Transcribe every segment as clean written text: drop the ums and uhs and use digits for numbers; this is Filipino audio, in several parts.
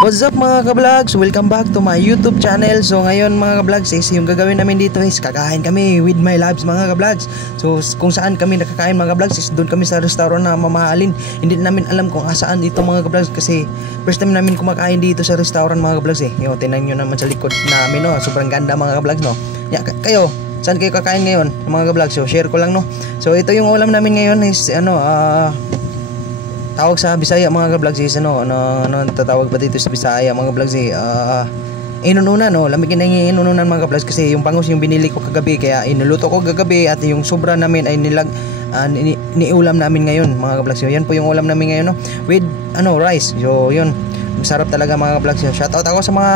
What's up mga ka-vlogs? Welcome back to my YouTube channel. So ngayon mga ka-vlogs is yung gagawin namin dito is kakain kami with my loves mga ka-vlogs. So kung saan kami nakakain mga ka-vlogs is doon kami sa restaurant na mamahalin. Hindi namin alam kung saan dito mga ka-vlogs kasi first time namin kumakain dito sa restaurant mga ka-vlogs eh. Yo, tingnan nyo naman sa likod namin no. Sobrang ganda mga ka-vlogs no. Kayo, saan kayo kakain ngayon mga ka-vlogs? So share ko lang no. So ito yung ulam namin ngayon is tawag sa Bisaya mga ka-vlogs is ano tatawag ba dito sa Bisaya mga ka-vlogs inununan no, lamigin na yung inununan mga ka-vlogs kasi yung bangus yung binili ko kagabi kaya inuluto ko kagabi at yung sobra namin ay niulam namin ngayon mga ka-vlogs. So yan po yung ulam namin ngayon no, with rice. So yun, masarap talaga mga ka-vlogs. Shout out ako sa mga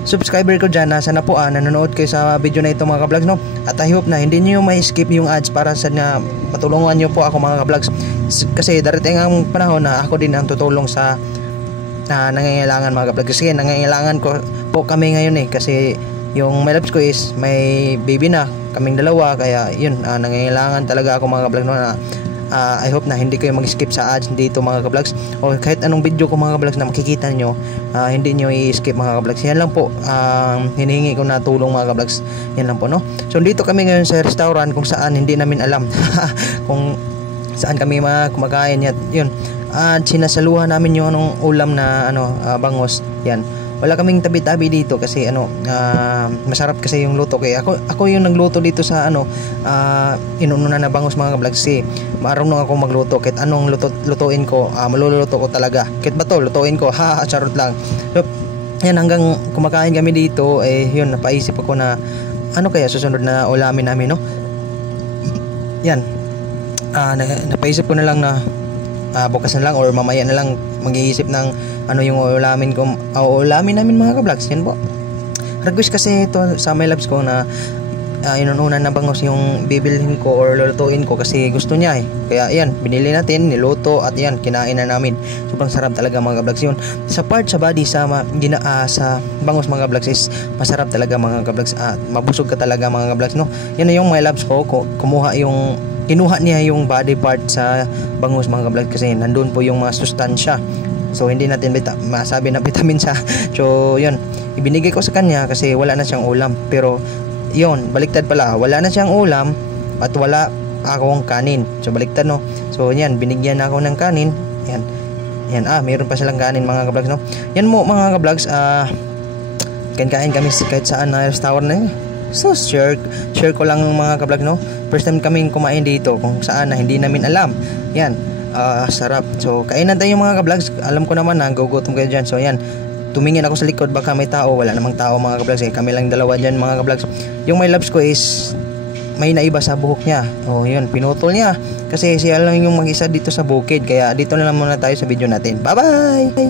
subscriber ko dyan na sana po nanonood kayo sa video na ito mga ka-vlogs no. At I hope na hindi nyo may skip yung ads para sa patulungan nyo po ako mga ka-vlogs. Kasi darating ang panahon na ako din ang tutulong sa nangangailangan mga ka-vlogs. Kasi nangangailangan ko po kami ngayon eh. Kasi yung my loves ko is may baby na kaming dalawa. Kaya yun, nangangailangan talaga ako mga ka-vlogs no, na I hope na hindi kayo mag-skip sa ads dito mga ka-vlogs. O kahit anong video ko mga ka-vlogs na makikita nyo, hindi nyo i-skip mga ka-vlogs. Yan lang po hinihingi ko na tulong mga ka-vlogs. Yan lang po no. So dito kami ngayon sa restaurant kung saan hindi namin alam kung saan kami kumakain at yun. At sinasaluhan namin yung ulam na bangus. Yan. Wala kaming tabi-tabi dito kasi masarap kasi yung luto kaya ako yung nagluto dito sa inununan na bangus mga ka-vlogs. Kasi marunong ako magluto kahit anong lutuin ko, maluluto ko talaga. Kahit ba to lutuin ko, charot lang. So, yan, hanggang kumakain kami dito yun, napaisip ako na kaya susunod na ulamin namin no. Yan. Napaisip ko na lang na bukas na lang or mamaya na lang mag-iisip ng yung ulamin ko, ulamin namin mga ka-vlogs. Yan po, request kasi ito sa my loves ko na inununan na bangus yung bibilhin ko or lulutuin ko kasi gusto niya eh. Kaya yan, binili natin, niluto at yan, kinain na namin. Sobrang sarap talaga mga ka-vlogs yun. Sa body sa bangus mga ka-vlogs is masarap talaga mga ka-vlogs. Mabusog ka talaga mga ka-vlogs no. Yan na yung my loves ko, kinuha niya yung body part sa bangus mga ka-vlogs kasi nandun po yung mga sustansya. So hindi natin masabi na vitamin siya. So yun, ibinigay ko sa kanya kasi wala na siyang ulam. Pero yun, baliktad pala, wala na siyang ulam at wala akong kanin. So baliktad no. So yan, binigyan na ako ng kanin. Yan, mayroon pa silang kanin mga ka-vlogs no. Yan mo mga ka-vlogs, kain kami kahit saan na restaurant na so share ko lang mga ka-vlog no. First time kaming kumain dito kung saan na hindi namin alam. Yan, sarap. So kainan tayo mga ka-vlogs. Alam ko naman na gugutom kayo dyan. So yan, tumingin ako sa likod baka may tao. Wala namang tao mga ka-vlogs kami lang dalawa dyan mga ka-vlogs. Yung my loves ko is may naiba sa buhok niya. Yun, pinutol niya kasi siya lang yung mag-isa dito sa bukid. Kaya dito na lang muna tayo sa video natin. Bye bye.